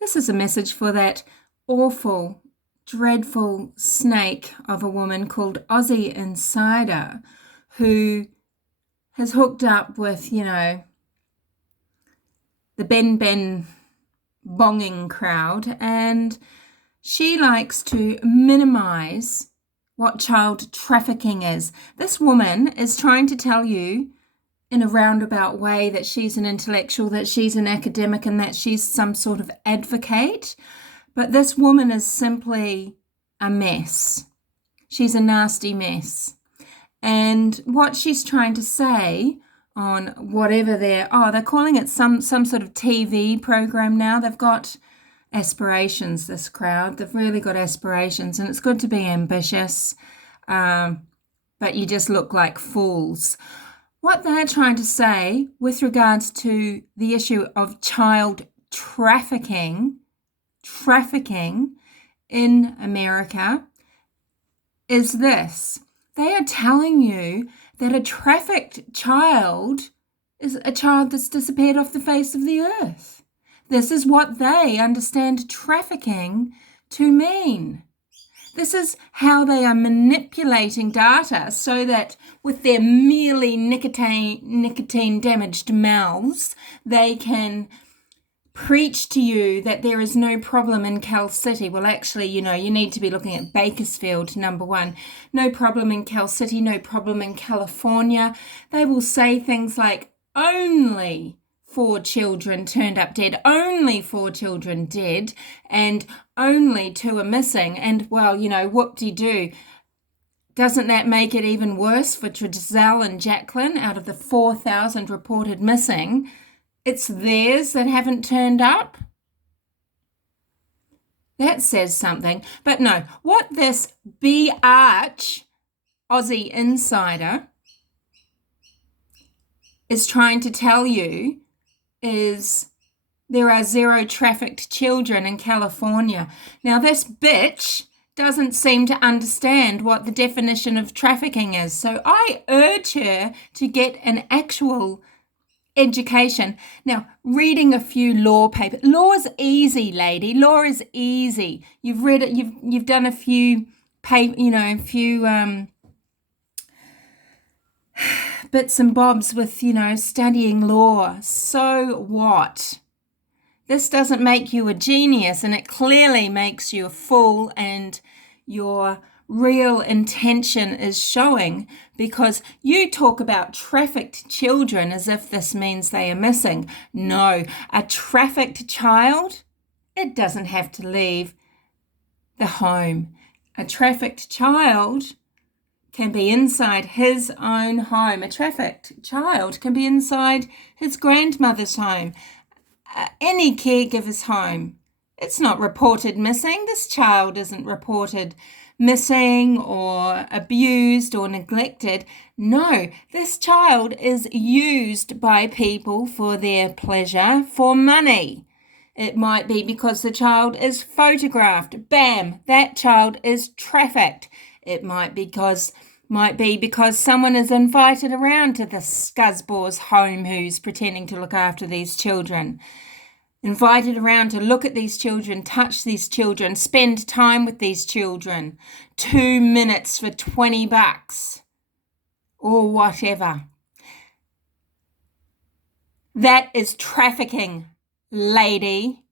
This is a message for that awful, dreadful snake of a woman called Aussieinsider, who has hooked up with, the Ben bonging crowd, and she likes to minimize what child trafficking is. This woman is trying to tell you in a roundabout way that she's an intellectual, that she's an academic, and that she's some sort of advocate. But this woman is simply a mess. She's a nasty mess. And what she's trying to say on whatever they're calling it some sort of TV program now. They've got aspirations, this crowd. They've really got aspirations, and it's good to be ambitious, but you just look like fools. What they're trying to say with regards to the issue of child trafficking in America is this. They are telling you that a trafficked child is a child that's disappeared off the face of the earth. This is what they understand trafficking to mean. This is how they are manipulating data so that with their merely nicotine damaged mouths, they can preach to you that there is no problem in Cal City. Well, actually, you need to be looking at Bakersfield, number one. No problem in Cal City, no problem in California. They will say things like, only 4 children turned up dead, only 4 children dead, and only 2 are missing. And, well, whoop-de-doo. Doesn't that make it even worse for Giselle and Jacqueline? Out of the 4,000 reported missing, it's theirs that haven't turned up? That says something. But no, what this arch Aussie insider is trying to tell you is there are 0 trafficked children in California. Now, this bitch doesn't seem to understand what the definition of trafficking is. So I urge her to get an actual education. Now, reading a few law papers. Law is easy, lady. Law is easy. You've read it. You've done a few bits and bobs with, studying law. So what? This doesn't make you a genius, and it clearly makes you a fool, and your real intention is showing, because you talk about trafficked children as if this means they are missing. No, a trafficked child, it doesn't have to leave the home. A trafficked child can be inside his own home. A trafficked child can be inside his grandmother's home, any caregiver's home. It's not reported missing. This child isn't reported missing or abused or neglected. No, this child is used by people for their pleasure, for money. It might be because the child is photographed. Bam, that child is trafficked. It might be because someone is invited around to the scuzzbore's home who's pretending to look after these children. Invited around to look at these children, touch these children, spend time with these children. 2 minutes for $20 or whatever. That is trafficking, lady.